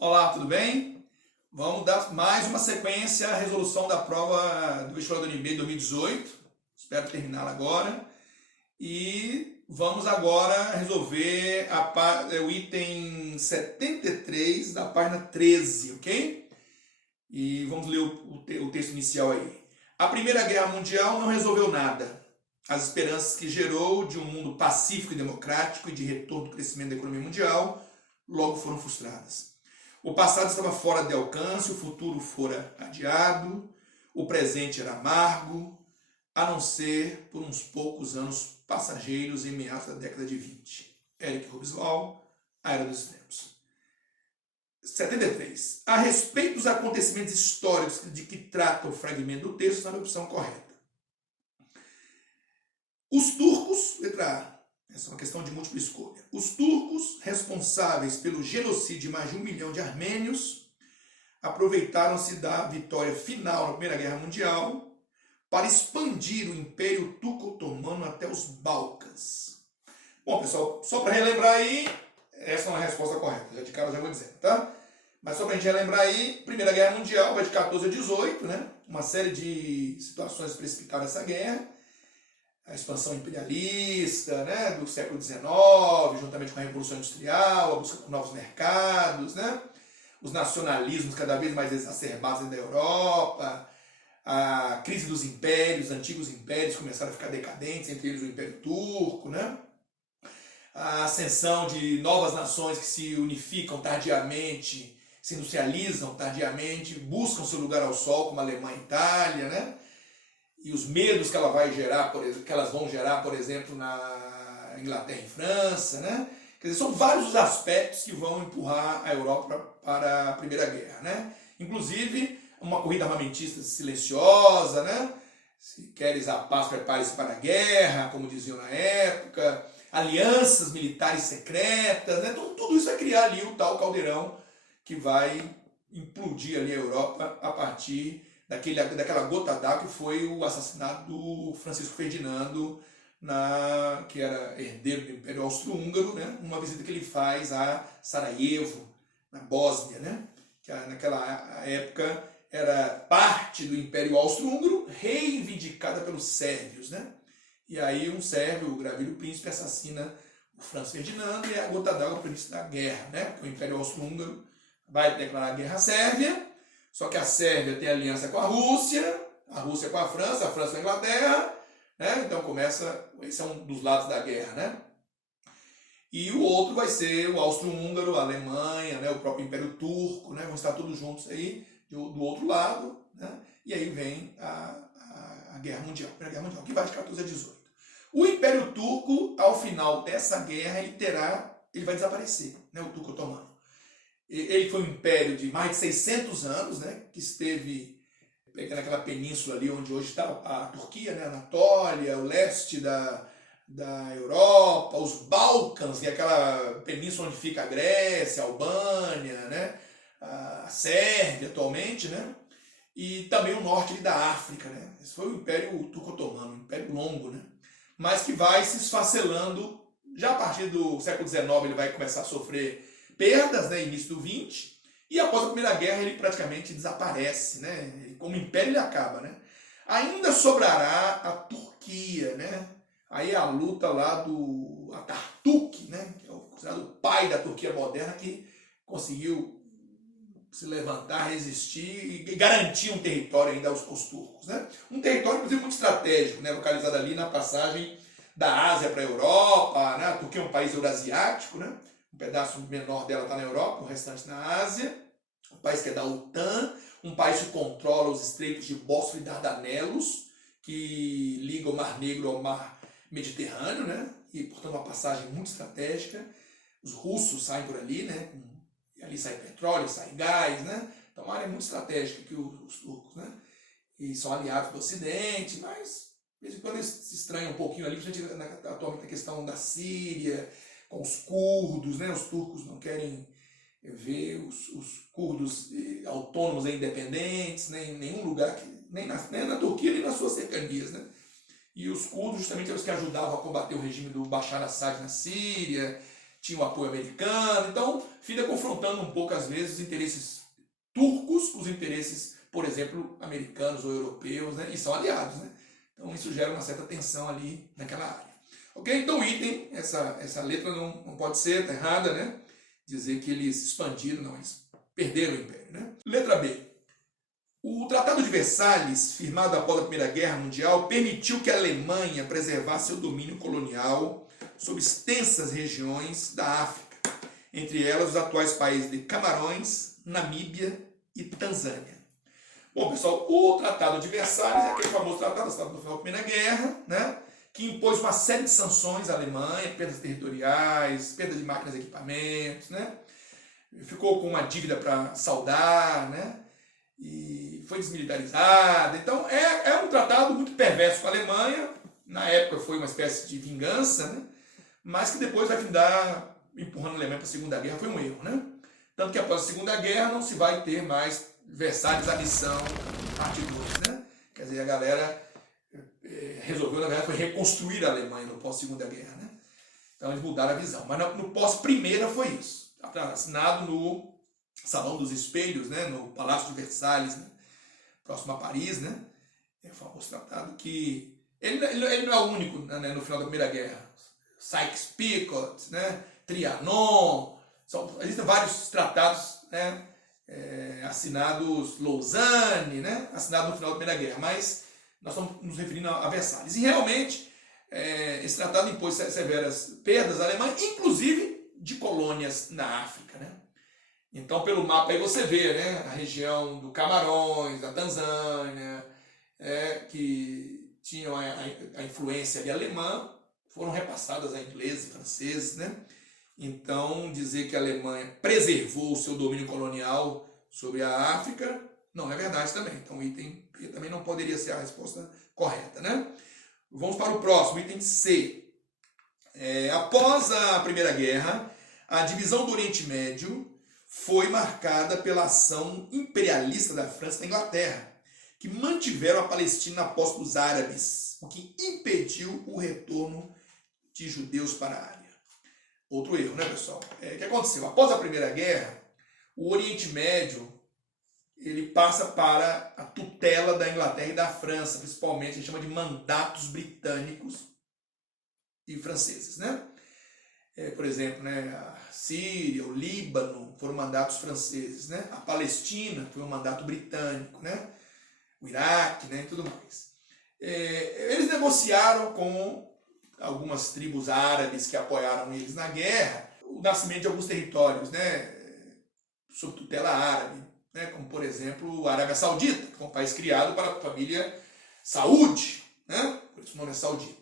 Olá, tudo bem? Vamos dar mais uma sequência à resolução da prova do vestibular do UNB 2018. Espero terminá-la agora. E vamos agora resolver o item 73 da página 13, ok? E vamos ler o texto inicial aí. A Primeira Guerra Mundial não resolveu nada. As esperanças que gerou de um mundo pacífico e democrático e de retorno do crescimento da economia mundial logo foram frustradas. O passado estava fora de alcance, o futuro fora adiado, o presente era amargo, a não ser por uns poucos anos passageiros em meados da década de 20. Eric Hobsbawm, A Era dos Extremos. 73. A respeito dos acontecimentos históricos de que trata o fragmento do texto, está na opção correta. Os turcos, letra A, essa é uma questão de múltipla escolha. Os turcos, responsáveis pelo genocídio de mais de 1 milhão de armênios, aproveitaram-se da vitória final na Primeira Guerra Mundial para expandir o Império Turco-Otomano até os Balcãs. Bom, pessoal, só para relembrar aí, essa é uma resposta correta, já de cara já vou dizendo, tá? Mas só para a gente relembrar aí, Primeira Guerra Mundial vai de 14 a 18, né? Uma série de situações precipitaram essa guerra. A expansão imperialista, né, do século XIX, juntamente com a Revolução Industrial, a busca por novos mercados, né, os nacionalismos cada vez mais exacerbados da Europa, a crise dos impérios, antigos impérios começaram a ficar decadentes, entre eles o Império Turco, né, a ascensão de novas nações que se unificam tardiamente, se industrializam tardiamente, buscam seu lugar ao sol, como a Alemanha e a Itália, né, e os medos que ela vai gerar, que elas vão gerar, por exemplo, na Inglaterra e França, né? Quer dizer, são vários os aspectos que vão empurrar a Europa para a Primeira Guerra, né? Inclusive, uma corrida armamentista silenciosa, né? Se queres a paz, prepare-se para a guerra, como diziam na época, alianças militares secretas, né? Então, tudo isso vai criar ali o tal caldeirão que vai implodir ali a Europa a partir daquela gota d'água que foi o assassinato do Francisco Ferdinando, que era herdeiro do Império Austro-Húngaro, né? Uma visita que ele faz a Sarajevo, na Bósnia, né? Que naquela época era parte do Império Austro-Húngaro, reivindicada pelos sérvios, né? E aí um sérvio, o Gravílio Príncipe, assassina o Francisco Ferdinando e é a gota d'água para o início da guerra, né? O Império Austro-Húngaro vai declarar a guerra à Sérvia. Só que a Sérvia tem aliança com a Rússia com a França com a Inglaterra, né? Então esse é um dos lados da guerra, né? E o outro vai ser o Austro-Húngaro, a Alemanha, né? O próprio Império Turco, né? Vão estar todos juntos aí do outro lado, né? E aí vem a Guerra Mundial, a Primeira Guerra Mundial, que vai de 14 a 18. O Império Turco, ao final dessa guerra, ele vai desaparecer, né? O Turco Otomano. Ele foi um império de mais de 600 anos, né, que esteve pegando aquela península ali onde hoje está a Turquia, né, a Anatólia, o leste da Europa, os Balcãs, que é aquela península onde fica a Grécia, a Albânia, né, a Sérvia atualmente, né, e também o norte da África. Né. Esse foi o Império Turco-Otomano, um império longo, né, mas que vai se esfacelando. Já a partir do século XIX ele vai começar a sofrer perdas, né, início do 20, e após a Primeira Guerra ele praticamente desaparece, né, como império ele acaba, né. Ainda sobrará a Turquia, né, aí a luta lá do Atatürk, né, que é considerado o pai da Turquia moderna, que conseguiu se levantar, resistir e garantir um território ainda aos turcos, né, um território inclusive muito estratégico, né, localizado ali na passagem da Ásia para a Europa, né, a Turquia é um país eurasiático, né, um pedaço menor dela está na Europa, o restante na Ásia, um país que é da OTAN, um país que controla os estreitos de Bósforo e Dardanelos, que liga o Mar Negro ao Mar Mediterrâneo, né? E, portanto, uma passagem muito estratégica. Os russos saem por ali, né? E ali sai petróleo, sai gás, né? Então, uma área muito estratégica que os turcos, né? E são aliados do Ocidente, mas, de vez em quando, eles se estranham um pouquinho ali, atualmente a questão da Síria, com os curdos, né? Os turcos não querem ver os curdos autônomos e independentes, nem em nenhum lugar, nem na Turquia, nem nas suas cercanias, né? E os curdos justamente eram os que ajudavam a combater o regime do Bashar al-Assad na Síria, tinha o apoio americano, então fica confrontando um pouco, às vezes, os interesses turcos com os interesses, por exemplo, americanos ou europeus, né? E são aliados, né? Então isso gera uma certa tensão ali naquela área. Ok? Então o item, essa letra não pode ser, está errada, né? Dizer que eles expandiram, não, eles perderam o império, né? Letra B. O Tratado de Versalhes, firmado após a Primeira Guerra Mundial, permitiu que a Alemanha preservasse seu domínio colonial sobre extensas regiões da África, entre elas os atuais países de Camarões, Namíbia e Tanzânia. Bom, pessoal, o Tratado de Versalhes é aquele famoso tratado do final da Primeira Guerra, né, que impôs uma série de sanções à Alemanha, perdas territoriais, perda de máquinas e equipamentos, né, ficou com uma dívida para saldar, né, e foi desmilitarizada. Então é um tratado muito perverso com a Alemanha. Na época foi uma espécie de vingança, né? Mas que depois vai findar empurrando a Alemanha para a Segunda Guerra. Foi um erro, né? Tanto que após a Segunda Guerra não se vai ter mais Versalhes a missão, parte 2, né? Quer dizer, a galera resolveu, na verdade, foi reconstruir a Alemanha no pós-Segunda Guerra, né? Então eles mudaram a visão. Mas no pós-Primeira foi isso. Assinado no Salão dos Espelhos, né, no Palácio de Versalhes, né, próximo a Paris, né, é o famoso tratado que ele não é o único, né, no final da Primeira Guerra. Sykes-Picot, né, Trianon, existem vários tratados, né, assinados, Lausanne, né, assinados no final da Primeira Guerra, mas nós estamos nos referindo a Versalhes. E realmente esse tratado impôs severas perdas à Alemanha, inclusive de colônias na África, né. Então, pelo mapa aí você vê, né, a região do Camarões, da Tanzânia, que tinham a influência ali alemã, foram repassadas a ingleses e franceses, né? Então, dizer que a Alemanha preservou o seu domínio colonial sobre a África, não é verdade também. Então, o item B também não poderia ser a resposta correta, né? Vamos para o próximo, item C. Após a Primeira Guerra, a divisão do Oriente Médio foi marcada pela ação imperialista da França e da Inglaterra, que mantiveram a Palestina na posse dos árabes, o que impediu o retorno de judeus para a área. Outro erro, né, pessoal? O que aconteceu? Após a Primeira Guerra, o Oriente Médio ele passa para a tutela da Inglaterra e da França, principalmente, a gente chama de mandatos britânicos e franceses, né? Por exemplo, né, a Síria, o Líbano foram mandatos franceses, né? A Palestina foi um mandato britânico, né? O Iraque, né, e tudo mais. Eles negociaram com algumas tribos árabes que apoiaram eles na guerra o nascimento de alguns territórios, né, sob tutela árabe, né, como, por exemplo, a Arábia Saudita, que é um país criado para a família Saúde, né? Por isso o nome é Saudita.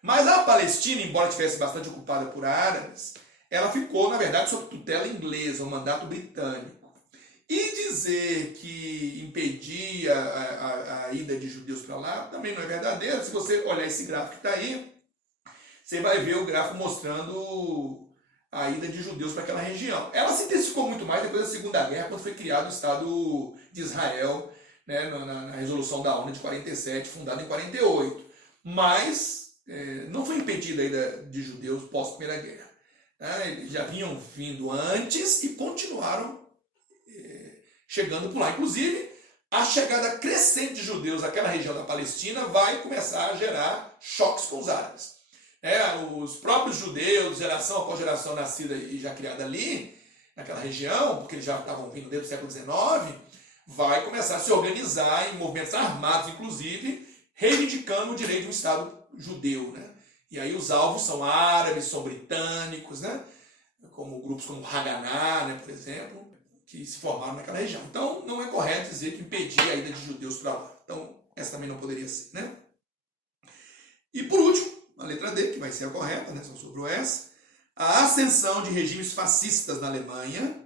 Mas a Palestina, embora estivesse bastante ocupada por árabes, ela ficou, na verdade, sob tutela inglesa, um mandato britânico. E dizer que impedia a ida de judeus para lá também não é verdadeiro. Se você olhar esse gráfico que está aí, você vai ver o gráfico mostrando a ida de judeus para aquela região. Ela se intensificou muito mais depois da Segunda Guerra, quando foi criado o Estado de Israel, né, na Resolução da ONU de 47, fundada em 48. Mas não foi impedida a ida de judeus pós-Primeira Guerra. Eles já vinham vindo antes e continuaram chegando por lá. Inclusive, a chegada crescente de judeus àquela região da Palestina vai começar a gerar choques com os árabes. Os próprios judeus, geração após geração nascida e já criada ali, naquela região, porque eles já estavam vindo desde o século XIX, vai começar a se organizar em movimentos armados, inclusive, reivindicando o direito de um Estado judeu, né? E aí os alvos são árabes, são britânicos, né? Como grupos como Haganah, né, por exemplo, que se formaram naquela região. Então, não é correto dizer que impedia a ida de judeus para lá. Então, essa também não poderia ser, né? E por último, a letra D, que vai ser a correta, né? Só sobrou essa. A ascensão de regimes fascistas na Alemanha,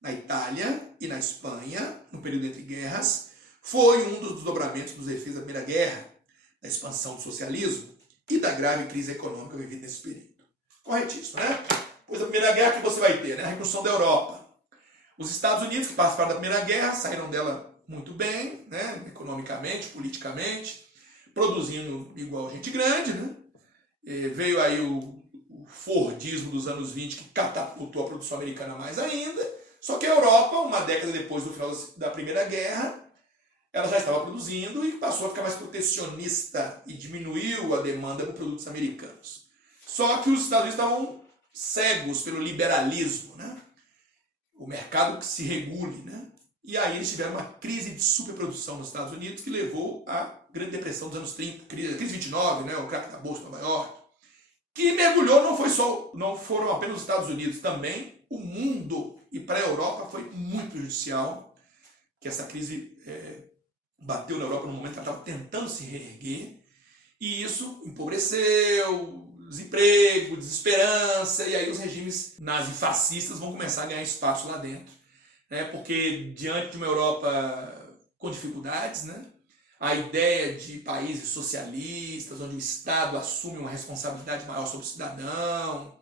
na Itália e na Espanha, no período entre guerras, foi um dos desdobramentos dos efeitos da Primeira Guerra, da expansão do socialismo e da grave crise econômica vivida nesse período. Corretíssimo, né? Pois a Primeira Guerra que você vai ter, né? A reconstrução da Europa. Os Estados Unidos, que participaram da Primeira Guerra, saíram dela muito bem, né? Economicamente, politicamente, produzindo igual gente grande, né? Veio aí o o Fordismo dos anos 20, que catapultou a produção americana mais ainda. Só que a Europa, uma década depois do final da Primeira Guerra, ela já estava produzindo e passou a ficar mais protecionista e diminuiu a demanda por produtos americanos. Só que os Estados Unidos estavam cegos pelo liberalismo, né? O mercado que se regule, né? E aí eles tiveram uma crise de superprodução nos Estados Unidos que levou à Grande Depressão dos anos 30, crise 29, né? O crack da Bolsa de Nova York, que mergulhou, não foram apenas os Estados Unidos, também o mundo, e para a Europa foi muito prejudicial, que essa crise bateu na Europa no momento que ela estava tentando se reerguer, e isso empobreceu, desemprego, desesperança, e aí os regimes nazifascistas vão começar a ganhar espaço lá dentro, né? Porque diante de uma Europa com dificuldades, né? A ideia de países socialistas, onde o Estado assume uma responsabilidade maior sobre o cidadão,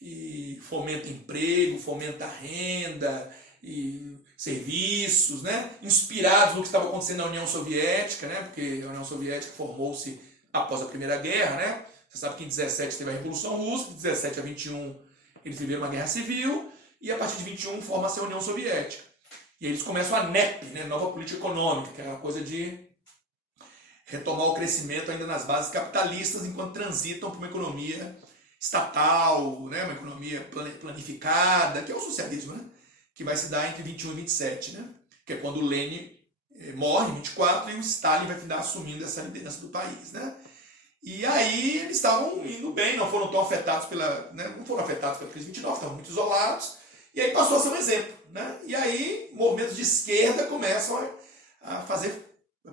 e fomenta emprego, fomenta renda, e serviços, né? Inspirados no que estava acontecendo na União Soviética, né? Porque a União Soviética formou-se após a Primeira Guerra, né? Você sabe que em 17 teve a Revolução Russa, de 17 a 21 eles viveram uma guerra civil, e a partir de 21 forma-se a União Soviética. E aí eles começam a NEP, né? Nova Política Econômica, que é uma coisa de retomar o crescimento ainda nas bases capitalistas, enquanto transitam para uma economia estatal, né? Uma economia planificada, que é o socialismo, né? Que vai se dar entre 21 e 27, né? Que é quando o Lenin morre em 24 e o Stalin vai ficar assumindo essa liderança do país, né? E aí eles estavam indo bem, não foram tão afetados não foram afetados pela crise de 29, estavam muito isolados, e aí passou a ser um exemplo, né? E aí movimentos de esquerda começam a fazer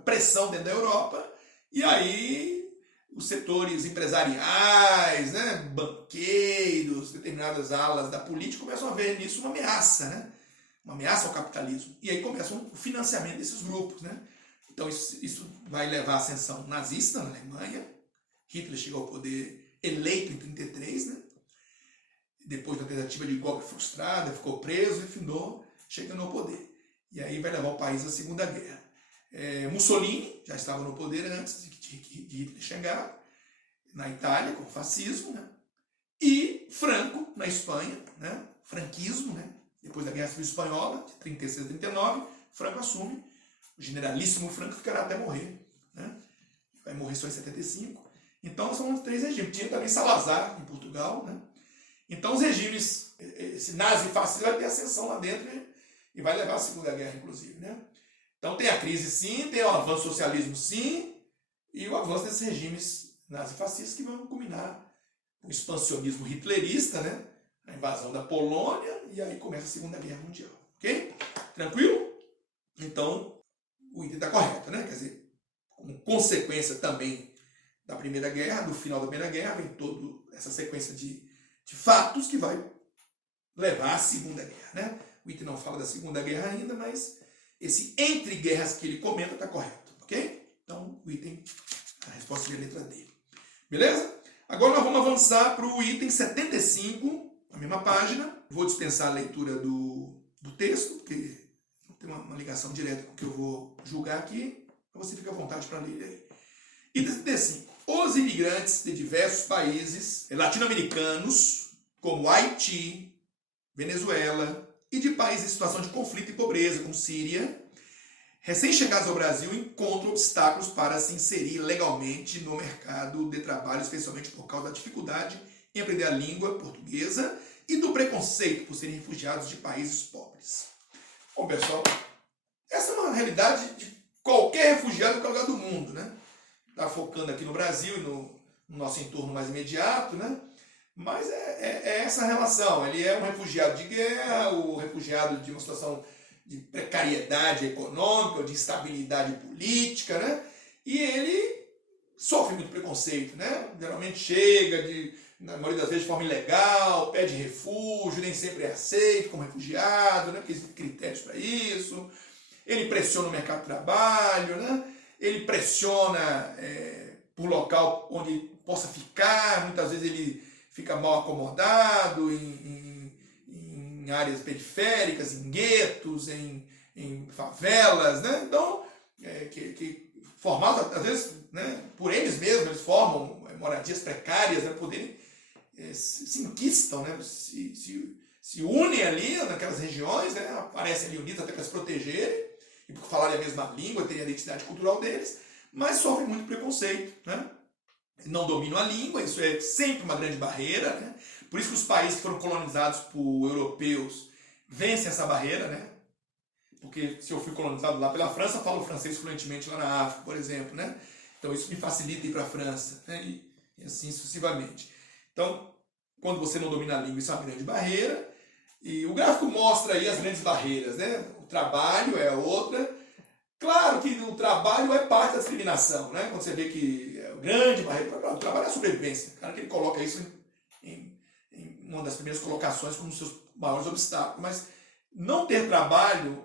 pressão dentro da Europa, e aí os setores empresariais, né, banqueiros, determinadas alas da política começam a ver nisso uma ameaça, né? Uma ameaça ao capitalismo. E aí começa o financiamento desses grupos, né? Então isso vai levar à ascensão nazista na Alemanha. Hitler chegou ao poder eleito em 1933, né? Depois da tentativa de golpe frustrada, ficou preso e findou chegando ao poder. E aí vai levar o país à Segunda Guerra. Mussolini já estava no poder antes de Hitler chegar, na Itália, com o fascismo, né? E Franco, na Espanha, né? Franquismo, né? Depois da Guerra Civil Espanhola, de 36 a 39, Franco assume. O generalíssimo Franco ficará até morrer, né? Vai morrer só em 75. Então são os três regimes. Tinha também Salazar, em Portugal, né? Então os regimes, esse nazi-fascista vai ter ascensão lá dentro, né? E vai levar à Segunda Guerra, inclusive, né? Então tem a crise sim, tem o avanço do socialismo sim, e o avanço desses regimes nazifascistas que vão culminar com o expansionismo hitlerista, né? A invasão da Polônia, e aí começa a Segunda Guerra Mundial. Ok? Tranquilo? Então, o item está correto, né? Quer dizer, como consequência também da Primeira Guerra, do final da Primeira Guerra, vem toda essa sequência de fatos que vai levar à Segunda Guerra, né? O item não fala da Segunda Guerra ainda, mas esse entre guerras que ele comenta está correto, ok? Então, o item, a resposta seria a letra D. Beleza? Agora nós vamos avançar para o item 75, na mesma página. Vou dispensar a leitura do texto, porque não tem uma ligação direta com o que eu vou julgar aqui. Então você fica à vontade para ler aí. Item 75. Os imigrantes de diversos países latino-americanos, como Haiti, Venezuela e de países em situação de conflito e pobreza, como Síria, recém-chegados ao Brasil, encontram obstáculos para se inserir legalmente no mercado de trabalho, especialmente por causa da dificuldade em aprender a língua portuguesa e do preconceito por serem refugiados de países pobres. Bom, pessoal, essa é uma realidade de qualquer refugiado em qualquer lugar do mundo, né? Está focando aqui no Brasil e no nosso entorno mais imediato, né? Mas é essa relação. Ele é um refugiado de guerra, o refugiado de uma situação de precariedade econômica, ou de instabilidade política, né? E ele sofre muito preconceito, né? Geralmente chega, na maioria das vezes, de forma ilegal, pede refúgio, nem sempre é aceito como refugiado, né? Porque existem critérios para isso. Ele pressiona o mercado de trabalho, né? Ele pressiona por local onde possa ficar, muitas vezes ele fica mal acomodado em áreas periféricas, em guetos, em favelas, né? Então, formados, às vezes, né, por eles mesmos, eles formam moradias precárias, né, poderem se enquistam, né? Se unem ali naquelas regiões, né? Aparecem ali unidos até para se protegerem, e por falarem a mesma língua, terem a identidade cultural deles, mas sofrem muito preconceito, né? Não dominam a língua, isso é sempre uma grande barreira, né? Por isso que os países que foram colonizados por europeus vencem essa barreira, né? Porque se eu fui colonizado lá pela França, eu falo francês fluentemente lá na África, por exemplo, né? Então isso me facilita ir para a França, né? E assim sucessivamente. Então, quando você não domina a língua, isso é uma grande barreira. E o gráfico mostra aí as grandes barreiras, né? O trabalho é a outra. Claro que o trabalho é parte da discriminação, né? Quando você vê que é grande barreira, o trabalho é a sobrevivência. Claro que ele coloca isso em uma das primeiras colocações como um dos seus maiores obstáculos. Mas não ter trabalho,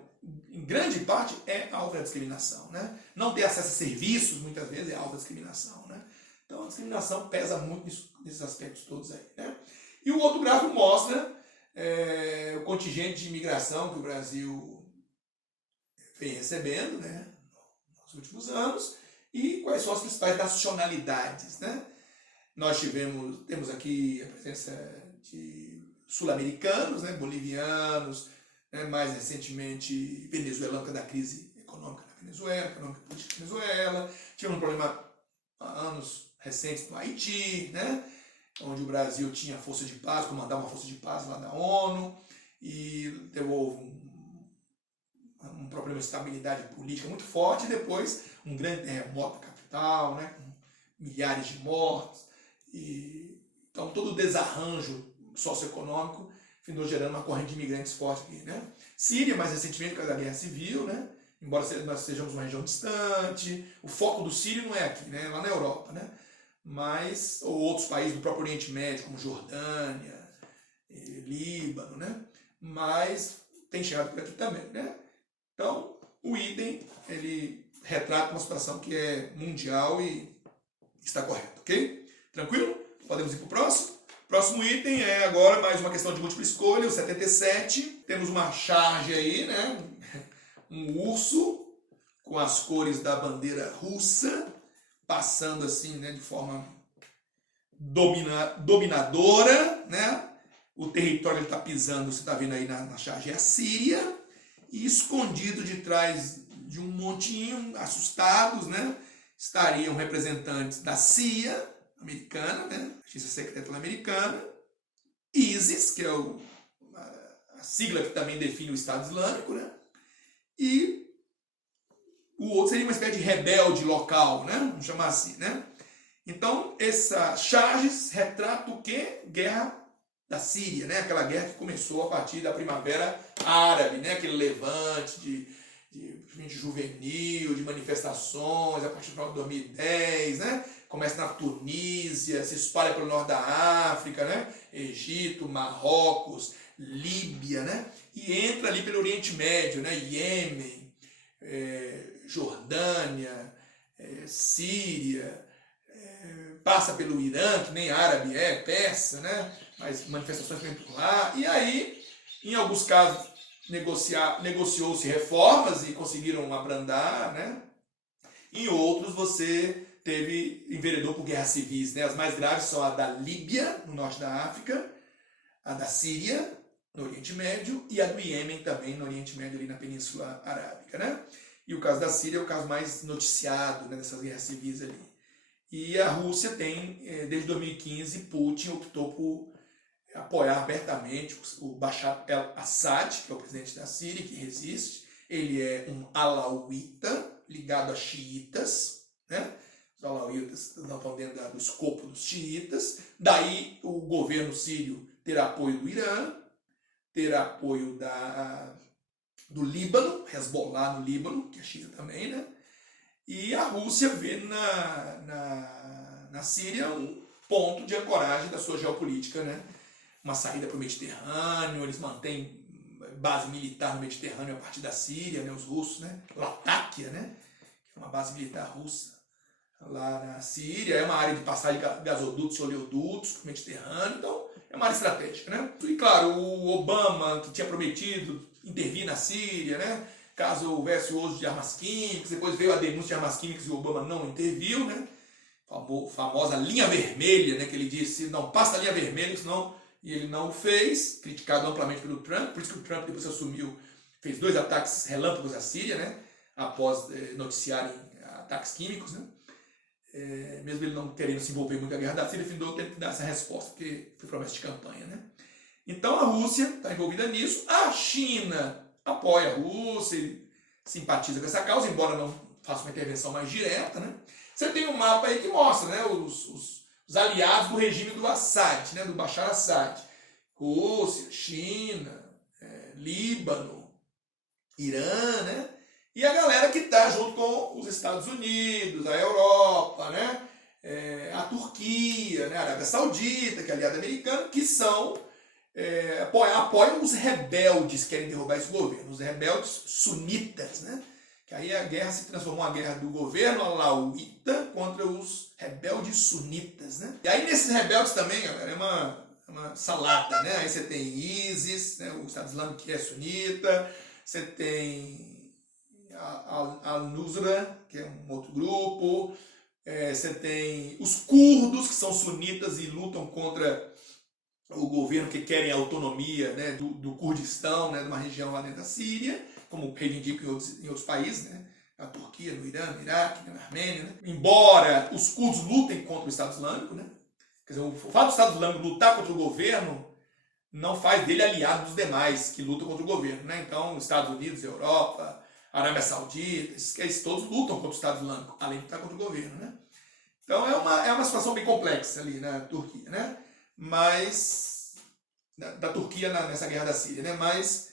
em grande parte, é alta discriminação, né? Não ter acesso a serviços, muitas vezes, é alta discriminação, né? Então a discriminação pesa muito nesses aspectos todos aí, né? E o outro gráfico mostra o contingente de imigração que o Brasil vem recebendo, né, nos últimos anos, e quais são as principais nacionalidades, né? Nós temos aqui a presença de sul-americanos, né, bolivianos, né, mais recentemente venezuelanos, da crise econômica na Venezuela, econômica e política na Venezuela. Tivemos um problema há anos recentes no Haiti, né, onde o Brasil tinha força de paz, comandava uma força de paz lá da ONU, e houve um problema de estabilidade política muito forte, e depois um grande terremoto na capital, né, com milhares de mortos. Então todo o desarranjo socioeconômico findou gerando uma corrente de imigrantes forte aqui, né? Síria, mais recentemente, por causa da guerra civil, né? Embora nós sejamos uma região distante, o foco do sírio não é aqui, né? Lá na Europa, né? Mas, ou outros países do próprio Oriente Médio, como Jordânia, Líbano, né? Mas tem chegado por aqui também, né? Então, o item, ele retrata uma situação que é mundial e está correta, ok? Tranquilo? Podemos ir para o próximo? Próximo item é agora mais uma questão de múltipla escolha, o 77. Temos uma charge aí, né? Um urso com as cores da bandeira russa, passando assim, né, de forma dominadora, né? O território que ele está pisando, você está vendo aí na charge, é a Síria. E escondido de trás de um montinho, assustados, né, estariam representantes da CIA americana, né, Agência Secreta Americana, ISIS, que é a sigla que também define o Estado Islâmico, né, e o outro seria uma espécie de rebelde local, né, vamos chamar assim, né. Então, essa charges retrata o quê? Guerra da Síria, né? Aquela guerra que começou a partir da Primavera Árabe, né? Aquele levante de juvenil, de manifestações a partir do final de 2010, né? Começa na Tunísia, se espalha pelo norte da África, né? Egito, Marrocos, Líbia, né? E entra ali pelo Oriente Médio, né? Iêmen, Jordânia, Síria, passa pelo Irã, que nem árabe é, persa, né? Mas manifestações também por lá. E aí, em alguns casos, negociou-se reformas e conseguiram abrandar, né? Em outros, você enveredou por guerras civis, né? As mais graves são a da Líbia, no norte da África, a da Síria, no Oriente Médio, e a do Iêmen também, no Oriente Médio, ali na Península Arábica, né? E o caso da Síria é o caso mais noticiado, né, dessas guerras civis ali. E a Rússia tem, desde 2015, Putin optou por apoiar abertamente o Bashar al-Assad, que é o presidente da Síria, que resiste. Ele é um alauíta, ligado a xiitas, né? Os alauítas não estão dentro do escopo dos xiitas. Daí o governo sírio ter apoio do Irã, ter apoio do Líbano, Hezbollah no Líbano, que é xiita também, né? E a Rússia vê na Síria um ponto de ancoragem da sua geopolítica, né? Uma saída para o Mediterrâneo, eles mantêm base militar no Mediterrâneo a partir da Síria, né? Os russos, né? Latáquia, né? Que é uma base militar russa lá na Síria, é uma área de passagem de gasodutos e oleodutos para o Mediterrâneo, então é uma área estratégica, né? E claro, o Obama, que tinha prometido intervir na Síria, né? Caso houvesse o uso de armas químicas, depois veio a denúncia de armas químicas e o Obama não interviu, né? famosa linha vermelha, né, que ele disse, não passa a linha vermelha, senão, e ele não o fez, criticado amplamente pelo Trump, por isso que o Trump depois que assumiu, fez 2 ataques relâmpagos à Síria, né, após noticiarem ataques químicos, né, mesmo ele não querendo se envolver muito com a guerra da Síria, ele findou tendo que dar essa resposta, porque foi promessa de campanha, né. Então a Rússia está envolvida nisso, a China apoia a Rússia, e simpatiza com essa causa, embora não faça uma intervenção mais direta, né. Você tem um mapa aí que mostra, né, os aliados do regime do Assad, né, do Bashar Assad. Rússia, China, Líbano, Irã, né? E a galera que está junto com os Estados Unidos, a Europa, né? A Turquia, né? A Arábia Saudita, que é aliada americana, que são apoiam os rebeldes que querem derrubar esse governo, os rebeldes sunitas, né? Que aí a guerra se transformou em uma guerra do governo alauíta contra os rebeldes sunitas, né? E aí nesses rebeldes também, galera, é uma salada, né? Aí você tem ISIS, né? O Estado Islâmico que é sunita, você tem Al-Nusra, que é um outro grupo, você tem os curdos, que são sunitas e lutam contra o governo que querem a autonomia, né, do Kurdistão, né, de uma região lá dentro da Síria, como reivindica em outros países, né, na Turquia, no Irã, no Iraque, na Armênia. Né. Embora os curdos lutem contra o Estado Islâmico, né, quer dizer, o fato do Estado Islâmico lutar contra o governo não faz dele aliado dos demais que lutam contra o governo. Né. Então, os Estados Unidos, a Europa, a Arábia Saudita, esses todos lutam contra o Estado Islâmico, além de lutar contra o governo. Né. Então, é uma situação bem complexa ali na Turquia, né. Mas da Turquia nessa guerra da Síria, né? Mas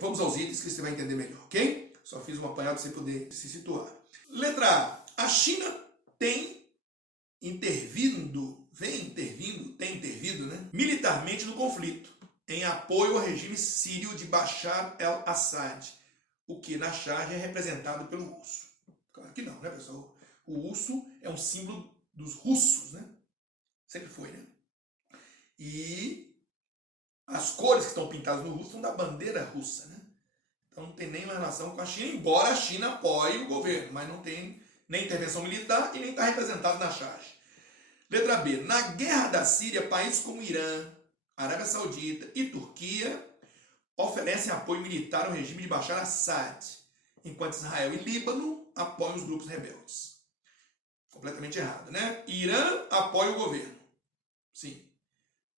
vamos aos itens que você vai entender melhor, ok? Só fiz um apanhado para você poder se situar. Letra A. A China tem intervindo, né? Militarmente no conflito, em apoio ao regime sírio de Bashar al-Assad, o que na charge é representado pelo urso. Claro que não, né, pessoal? O urso é um símbolo dos russos, né? Sempre foi, né? E as cores que estão pintadas no russo são da bandeira russa, né? Então não tem nenhuma relação com a China, embora a China apoie o governo, mas não tem nem intervenção militar e nem está representado na charge. Letra B. Na guerra da Síria, países como Irã, Arábia Saudita e Turquia oferecem apoio militar ao regime de Bashar Assad, enquanto Israel e Líbano apoiam os grupos rebeldes. Completamente errado, né? Irã apoia o governo. Sim.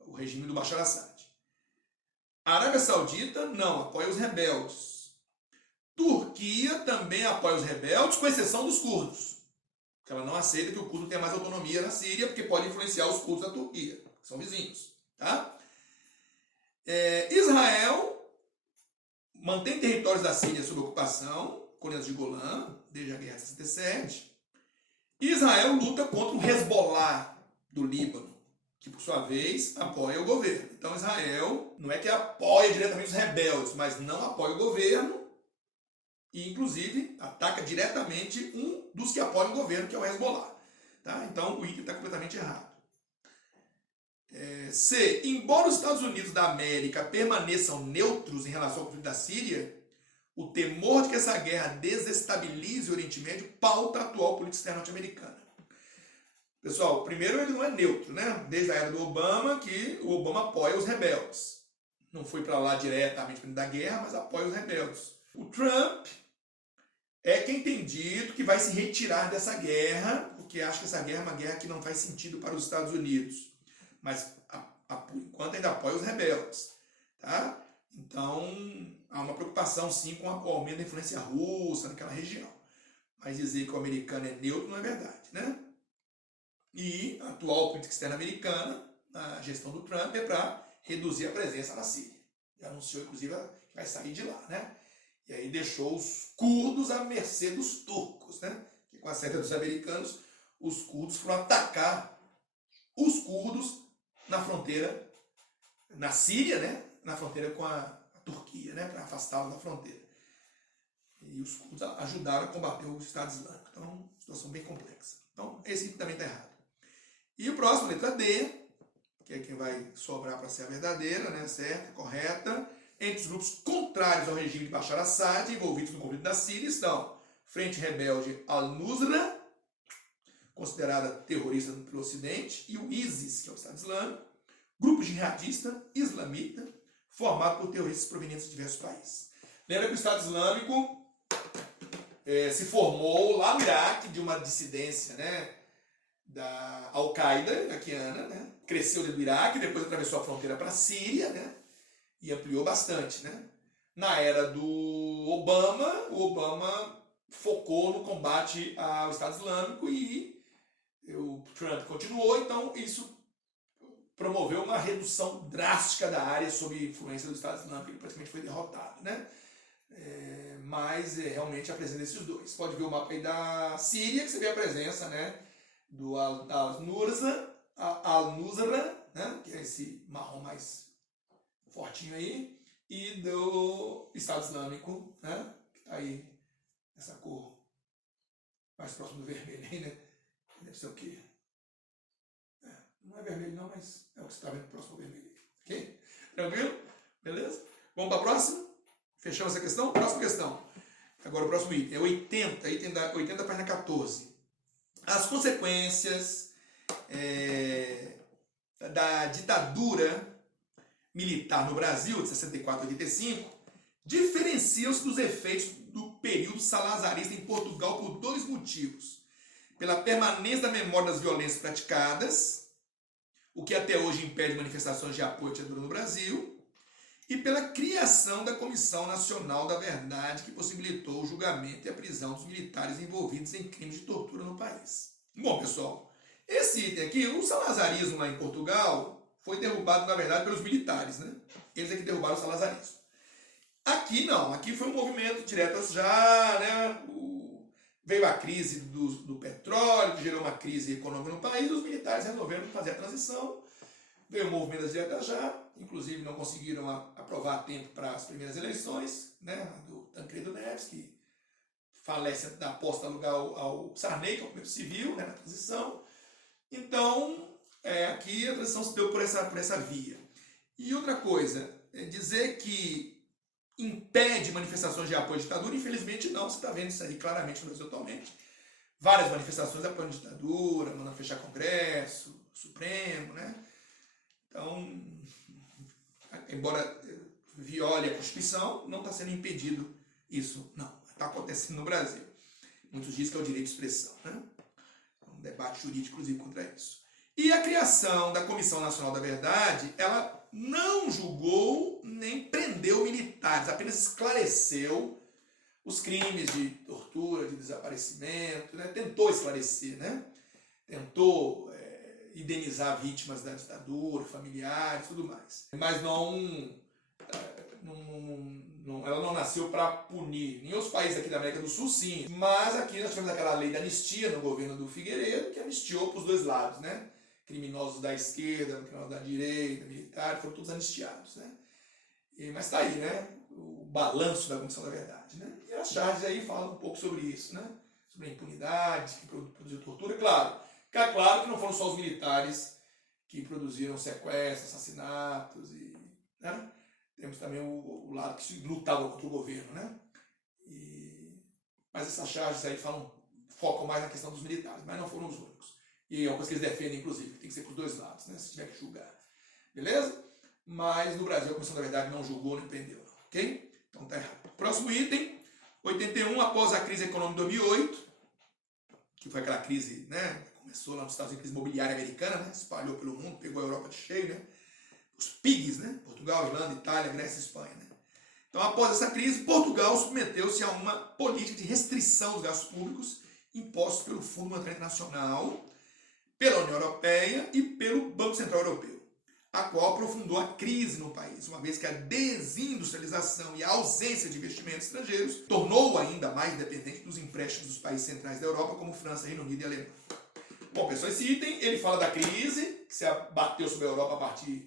O regime do Bashar Assad. A Arábia Saudita não, apoia os rebeldes. Turquia também apoia os rebeldes, com exceção dos curdos. Porque ela não aceita que o curdo tenha mais autonomia na Síria, porque pode influenciar os curdos da Turquia, que são vizinhos. Tá? Israel mantém territórios da Síria sob ocupação, colinas de Golã, desde a guerra de 67. Israel luta contra o Hezbollah do Líbano, que por sua vez apoia o governo. Então Israel não é que apoia diretamente os rebeldes, mas não apoia o governo e inclusive ataca diretamente um dos que apoiam o governo, que é o Hezbollah. Tá? Então o item está completamente errado. C. Embora os Estados Unidos da América permaneçam neutros em relação ao conflito da Síria, o temor de que essa guerra desestabilize o Oriente Médio pauta a atual política externa norte-americana. Pessoal, primeiro ele não é neutro, né? Desde a era do Obama, que o Obama apoia os rebeldes. Não foi para lá diretamente da guerra, mas apoia os rebeldes. O Trump é quem tem dito que vai se retirar dessa guerra, porque acha que essa guerra é uma guerra que não faz sentido para os Estados Unidos. Mas, por enquanto, ainda apoia os rebeldes. Tá? Então, há uma preocupação, sim, com o aumento da influência russa naquela região. Mas dizer que o americano é neutro não é verdade, né? E a atual política externa americana, a gestão do Trump, é para reduzir a presença na Síria. E anunciou, inclusive, que vai sair de lá, né? E aí deixou os curdos à mercê dos turcos, né? Que com a saída dos americanos, os curdos foram atacar os curdos na fronteira, na Síria, né? Na fronteira com a Turquia, né? Para afastá-los da fronteira. E os curdos ajudaram a combater o Estado Islâmico. Então, situação bem complexa. Então, esse também está errado. E o próximo, letra D, que é quem vai sobrar para ser a verdadeira, né, certa, correta. Entre os grupos contrários ao regime de Bashar Assad, envolvidos no conflito da Síria, estão Frente Rebelde Al-Nusra, considerada terrorista pelo Ocidente, e o ISIS, que é o Estado Islâmico, grupo jihadista islamita, formado por terroristas provenientes de diversos países. Lembra que o Estado Islâmico se formou lá no Iraque de uma dissidência, né, da Al-Qaeda iraquiana, né, cresceu dentro do Iraque, depois atravessou a fronteira para a Síria, né, e ampliou bastante, né. Na era do Obama, o Obama focou no combate ao Estado Islâmico e o Trump continuou, então isso promoveu uma redução drástica da área sob influência do Estado Islâmico, ele praticamente foi derrotado, né? Mas realmente a presença desses dois. Pode ver o mapa aí da Síria, que você vê a presença, né, do Al-Nusra, né, que é esse marrom mais fortinho aí, e do Estado Islâmico, né, que está aí essa cor mais próximo do vermelho aí, né? Deve ser o quê? Não é vermelho não, mas é o que você está vendo próximo ao vermelho. Ok? Tranquilo? Beleza? Vamos para a próxima? Fechamos essa questão? Próxima questão. Agora o próximo item. É 80 página 14. As consequências da ditadura militar no Brasil, de 64 a 85, diferenciam-se dos efeitos do período salazarista em Portugal por dois motivos. Pela permanência da memória das violências praticadas, o que até hoje impede manifestações de apoio à ditadura no Brasil, e pela criação da Comissão Nacional da Verdade, que possibilitou o julgamento e a prisão dos militares envolvidos em crimes de tortura no país. Bom, pessoal, esse item aqui, o salazarismo lá em Portugal, foi derrubado, na verdade, pelos militares, né? Eles é que derrubaram o salazarismo. Aqui não, aqui foi um movimento direto já, né? Veio a crise do petróleo, que gerou uma crise econômica no país, os militares resolveram fazer a transição, veio o movimento das diretas já, inclusive não conseguiram aprovar a tempo para as primeiras eleições, né? Do Tancredo Neves, que falece da posse do lugar ao Sarney, que é o primeiro civil, né, na transição. Então, aqui a transição se deu por essa via. E outra coisa, dizer que impede manifestações de apoio à ditadura, infelizmente não, você está vendo isso aí claramente no Brasil atualmente. Várias manifestações apoiando a ditadura, mandando fechar Congresso, Supremo, né? Então, embora viole a Constituição, não está sendo impedido isso, não. Está acontecendo no Brasil. Muitos dizem que é o direito de expressão, né? Um debate jurídico, inclusive, contra isso. E a criação da Comissão Nacional da Verdade, ela não julgou nem prendeu militares, apenas esclareceu os crimes de tortura, de desaparecimento, né? Tentou esclarecer, né? Tentou indenizar vítimas da ditadura, familiares, tudo mais. Mas ela não nasceu para punir. Em outros países aqui da América do Sul, sim. Mas aqui nós tivemos aquela lei da anistia no governo do Figueiredo, que anistiou para os dois lados, né? Criminosos da esquerda, criminosos da direita, militares, foram todos anistiados, né? Mas está aí, né? O balanço da Comissão da Verdade, né? E as charges aí falam um pouco sobre isso, né? Sobre a impunidade, que produziu tortura. Claro que não foram só os militares que produziram sequestros, assassinatos, né? Temos também o lado que se lutava contra o governo, né? Mas essas charges aí focam mais na questão dos militares, mas não foram os únicos. E é uma coisa que eles defendem, inclusive, que tem que ser para os dois lados, né? Se tiver que julgar. Beleza? Mas no Brasil a Comissão da Verdade não julgou nem prendeu, não, ok? Então tá errado. Próximo item, 81, após a crise econômica de 2008, que foi aquela crise, né? Começou lá nos Estados Unidos, crise imobiliária americana, né? Espalhou pelo mundo, pegou a Europa de cheio, né? Os PIGs, né? Portugal, Irlanda, Itália, Grécia e Espanha, né? Então, após essa crise, Portugal submeteu-se a uma política de restrição dos gastos públicos impostos pelo Fundo Monetário Internacional, pela União Europeia e pelo Banco Central Europeu, a qual aprofundou a crise no país, uma vez que a desindustrialização e a ausência de investimentos estrangeiros tornou-o ainda mais dependente dos empréstimos dos países centrais da Europa, como França, Reino Unido e Alemanha. Bom, pessoal, esse item ele fala da crise que se abateu sobre a Europa a partir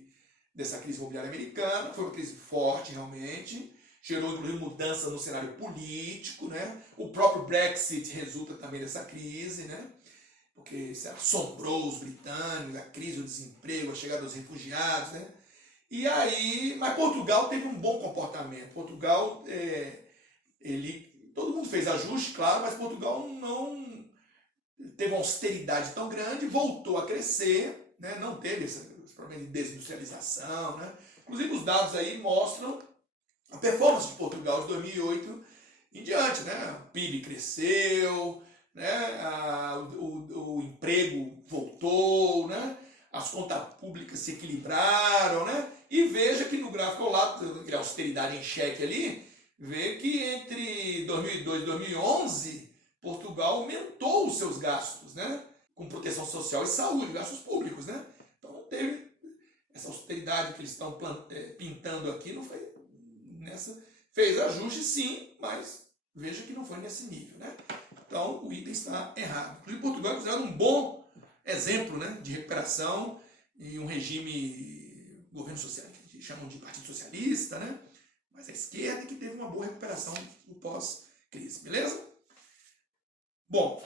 dessa crise imobiliária americana. Foi uma crise forte, realmente, gerou inclusive mudança no cenário político, né? O próprio Brexit resulta também dessa crise, né? Porque se assombrou os britânicos, a crise, o desemprego, a chegada dos refugiados, né? E aí, mas Portugal teve um bom comportamento. Portugal, todo mundo fez ajuste, claro, mas Portugal teve uma austeridade tão grande, voltou a crescer, né? Não teve esse problema de desindustrialização, né? Inclusive os dados aí mostram a performance de Portugal de 2008 em diante, né? O PIB cresceu, né? O emprego voltou, né? As contas públicas se equilibraram, né? E veja que no gráfico ao lado, a austeridade em xeque ali, vê que entre 2002 e 2011, Portugal aumentou os seus gastos, né? Com proteção social e saúde, gastos públicos, né? Então não teve essa austeridade que eles estão pintando aqui, não foi nessa. Fez ajuste sim, mas veja que não foi nesse nível, né? Então o item está errado. Inclusive Portugal é considerado um bom exemplo, né, de recuperação e um regime governo socialista, que chamam de Partido Socialista, né? Mas a esquerda que teve uma boa recuperação no pós-crise, beleza? Bom,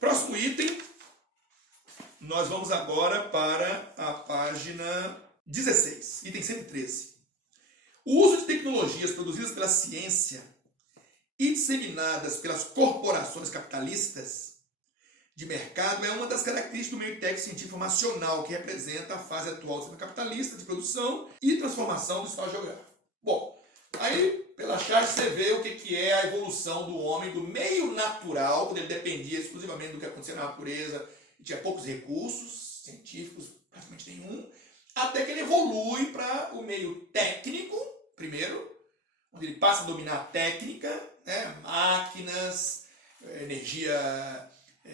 próximo item, nós vamos agora para a página 16, item 113. O uso de tecnologias produzidas pela ciência e disseminadas pelas corporações capitalistas de mercado é uma das características do meio técnico científico informacional que representa a fase atual do sistema capitalista de produção e transformação do espaço geográfico. Bom, aí pela chave você vê o que é a evolução do homem do meio natural, quando ele dependia exclusivamente do que acontecia na natureza e tinha poucos recursos científicos, praticamente nenhum, até que ele evolui para o meio técnico, primeiro, onde ele passa a dominar a técnica, né, máquinas, energia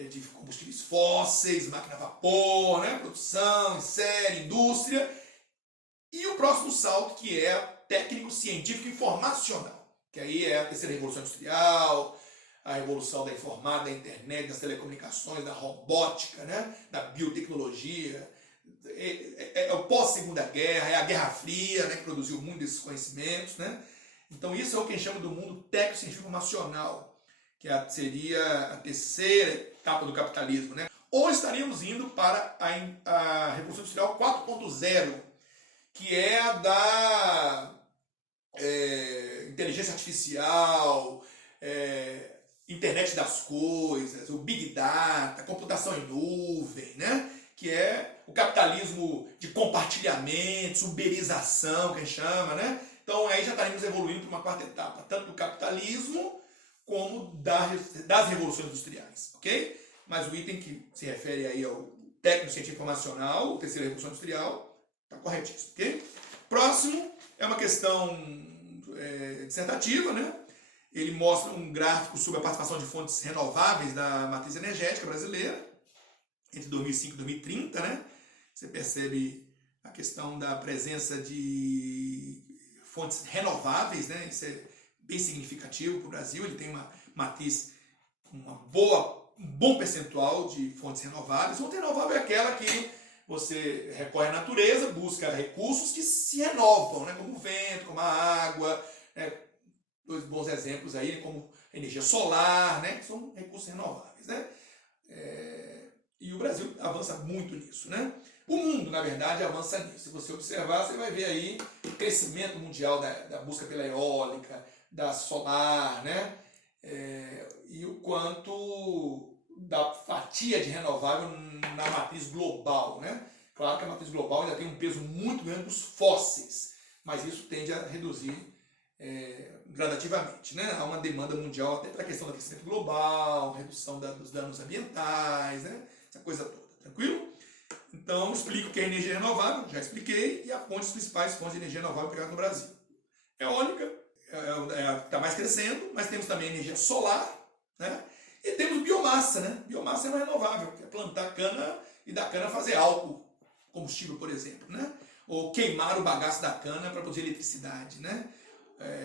de combustíveis fósseis, máquina a vapor, né, produção em série, indústria, e o próximo salto que é técnico científico informacional, que aí é a terceira revolução industrial, a revolução da informática, da internet, das telecomunicações, da robótica, né, da biotecnologia, é o pós-segunda guerra, é a Guerra Fria, né, que produziu muito desses conhecimentos, né? Então isso é o que a gente chama do mundo técnico científico informacional, que seria a terceira etapa do capitalismo, né? Ou estaríamos indo para a Revolução Industrial 4.0, que é a da inteligência artificial, internet das coisas, o Big Data, computação em nuvem, né? Que é o capitalismo de compartilhamentos, uberização, que a gente chama, né? Então aí já estaríamos evoluindo para uma quarta etapa, tanto do capitalismo como das revoluções industriais, ok? Mas o item que se refere aí ao técnico científico informacional, terceira revolução industrial, está corretíssimo, ok? Próximo é uma questão dissertativa, né? Ele mostra um gráfico sobre a participação de fontes renováveis na matriz energética brasileira, entre 2005 e 2030, né? Você percebe a questão da presença de fontes renováveis, né? Isso é bem significativo para o Brasil. Ele tem uma matriz com um bom percentual de fontes renováveis. Fonte renovável é aquela que você recorre à natureza, busca recursos que se renovam, né? Como o vento, como a água, né? Dois bons exemplos aí, como a energia solar, né? Que são recursos renováveis, né? E o Brasil avança muito nisso, né? O mundo, na verdade, avança nisso. Se você observar, você vai ver aí o crescimento mundial da busca pela eólica, da solar, né? E o quanto da fatia de renovável na matriz global, né? Claro que a matriz global ainda tem um peso muito grande dos fósseis, mas isso tende a reduzir gradativamente, né? Há uma demanda mundial até para a questão do aquecimento global, redução dos danos ambientais, né? Essa coisa toda, tranquilo? Então, explico o que é energia renovável, já expliquei, e aponto as principais fontes de energia renovável pegadas no Brasil. Eólica, está mais crescendo, mas temos também energia solar, né? E temos biomassa, né? Biomassa é uma renovável, que é plantar cana e da cana fazer álcool, combustível, por exemplo, né? Ou queimar o bagaço da cana para produzir eletricidade, né?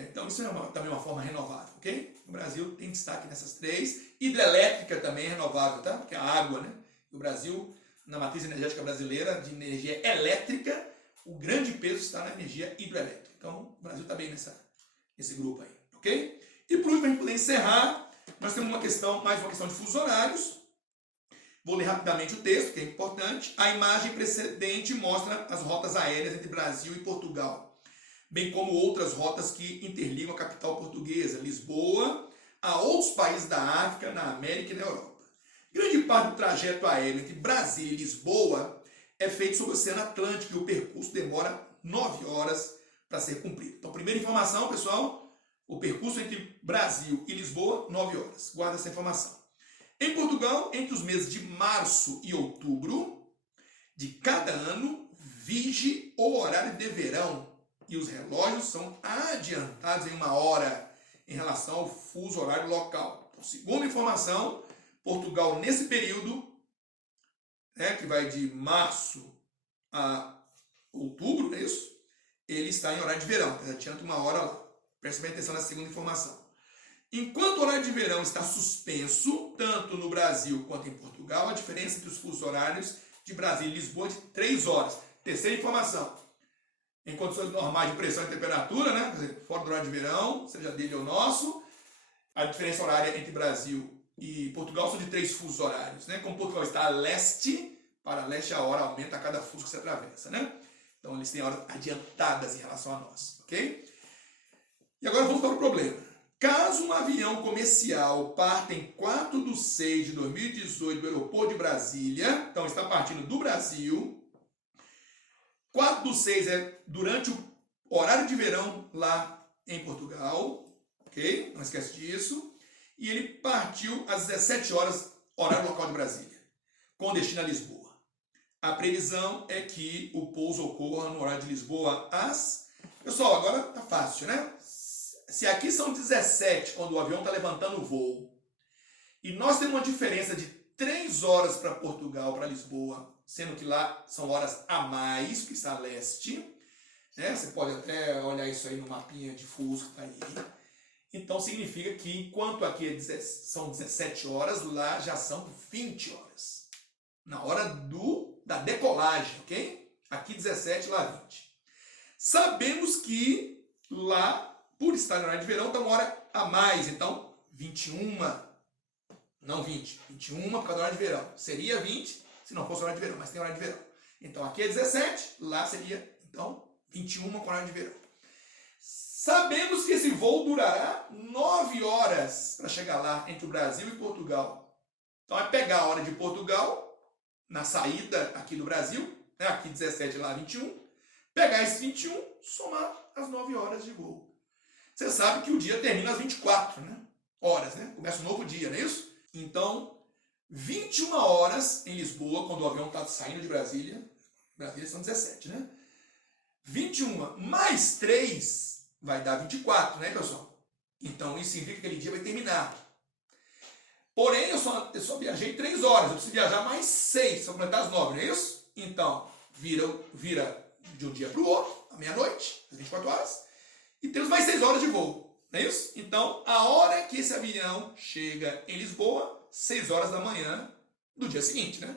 Então isso é também uma forma renovável, ok? O Brasil tem destaque nessas três. Hidrelétrica também é renovável, tá? Porque é a água, né? O Brasil, na matriz energética brasileira de energia elétrica, o grande peso está na energia hidrelétrica. Então o Brasil está bem nesse grupo aí, ok? E por último, para a gente poder encerrar, nós temos mais uma questão de fusos horários. Vou ler rapidamente o texto, que é importante. A imagem precedente mostra as rotas aéreas entre Brasil e Portugal, bem como outras rotas que interligam a capital portuguesa, Lisboa, a outros países da África, na América e na Europa. Grande parte do trajeto aéreo entre Brasília e Lisboa é feito sobre o Oceano Atlântico e o percurso demora 9 horas para ser cumprido. Então, primeira informação, pessoal, o percurso entre Brasil e Lisboa, 9 horas. Guarda essa informação. Em Portugal, entre os meses de março e outubro de cada ano, vige o horário de verão e os relógios são adiantados em 1 hora em relação ao fuso horário local. Então, segunda informação, Portugal nesse período, que vai de março a outubro, não é isso? Ele está em horário de verão, adianta 1 hora lá. Preste bem atenção na segunda informação. Enquanto o horário de verão está suspenso, tanto no Brasil quanto em Portugal, a diferença entre os fusos horários de Brasília e Lisboa é de 3 horas. Terceira informação. Em condições normais de pressão e temperatura, né? Quer dizer, fora do horário de verão, seja dele ou nosso, a diferença horária entre Brasil e Portugal são de 3 fusos horários, né? Como Portugal está a leste, para leste a hora aumenta a cada fuso que você atravessa, né? Então eles têm horas adiantadas em relação a nós, ok? E agora vamos para o problema. Caso um avião comercial parta em 4/6/2018 do aeroporto de Brasília, então está partindo do Brasil, 4/6 é durante o horário de verão lá em Portugal, ok? Não esquece disso. E ele partiu às 17 horas, horário local de Brasília, com destino a Lisboa. A previsão é que o pouso ocorra no horário de Lisboa às... Pessoal, agora tá fácil, né? Se aqui são 17, quando o avião está levantando o voo, e nós temos uma diferença de 3 horas para Portugal, para Lisboa, sendo que lá são horas a mais, que está a leste, né? Você pode até olhar isso aí no mapinha de fuso que está aí. Então significa que enquanto aqui são 17 horas, lá já são 20 horas. Na hora da decolagem, ok? Aqui 17, lá 20. Sabemos que lá, por estar no horário de verão, está 1 hora a mais. Então, 21, não 20. 21 por causa do horário de verão. Seria 20 se não fosse horário de verão, mas tem horário de verão. Então, aqui é 17, lá seria, então, 21 com horário de verão. Sabemos que esse voo durará 9 horas para chegar lá entre o Brasil e Portugal. Então, é pegar a hora de Portugal, na saída aqui do Brasil, né? Aqui 17, lá 21, pegar esse 21, somar as 9 horas de voo. Você sabe que o dia termina às 24, né? Horas, né? Começa um novo dia, não é isso? Então, 21 horas em Lisboa, quando o avião está saindo de Brasília. Brasília são 17, né? 21 mais 3 vai dar 24, né, pessoal? Então, isso significa que aquele dia vai terminar. Porém, eu só viajei 3 horas. Eu preciso viajar mais 6, para completar as 9, não é isso? Então, vira de um dia para o outro, à meia-noite, às 24 horas. E temos mais 6 horas de voo, não é isso? Então, a hora que esse avião chega em Lisboa, 6 horas da manhã do dia seguinte, né?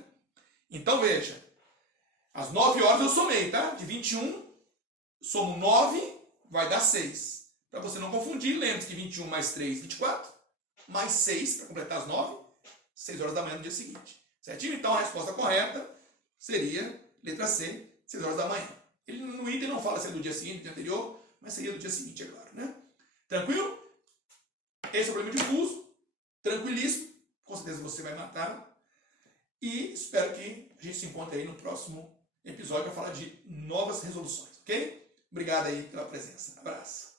Então, veja, às 9 horas eu somei, tá? De 21, somo 9, vai dar 6. Para você não confundir, lembre-se que 21 mais 3, 24, mais 6, para completar as 9, 6 horas da manhã do dia seguinte. Certinho? Então, a resposta correta seria letra C, 6 horas da manhã. Ele no item não fala se é do dia seguinte, do dia anterior, mas seria do dia seguinte, é claro, né? Tranquilo? Esse é o problema de fuso. Tranquilíssimo. Com certeza você vai matar. E espero que a gente se encontre aí no próximo episódio para falar de novas resoluções, ok? Obrigado aí pela presença. Abraço.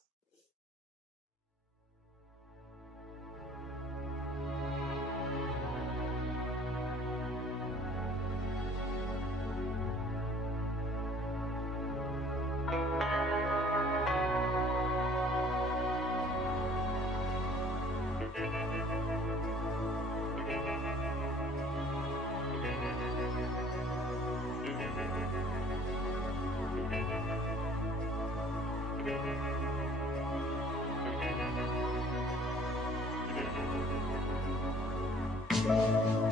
Thank you.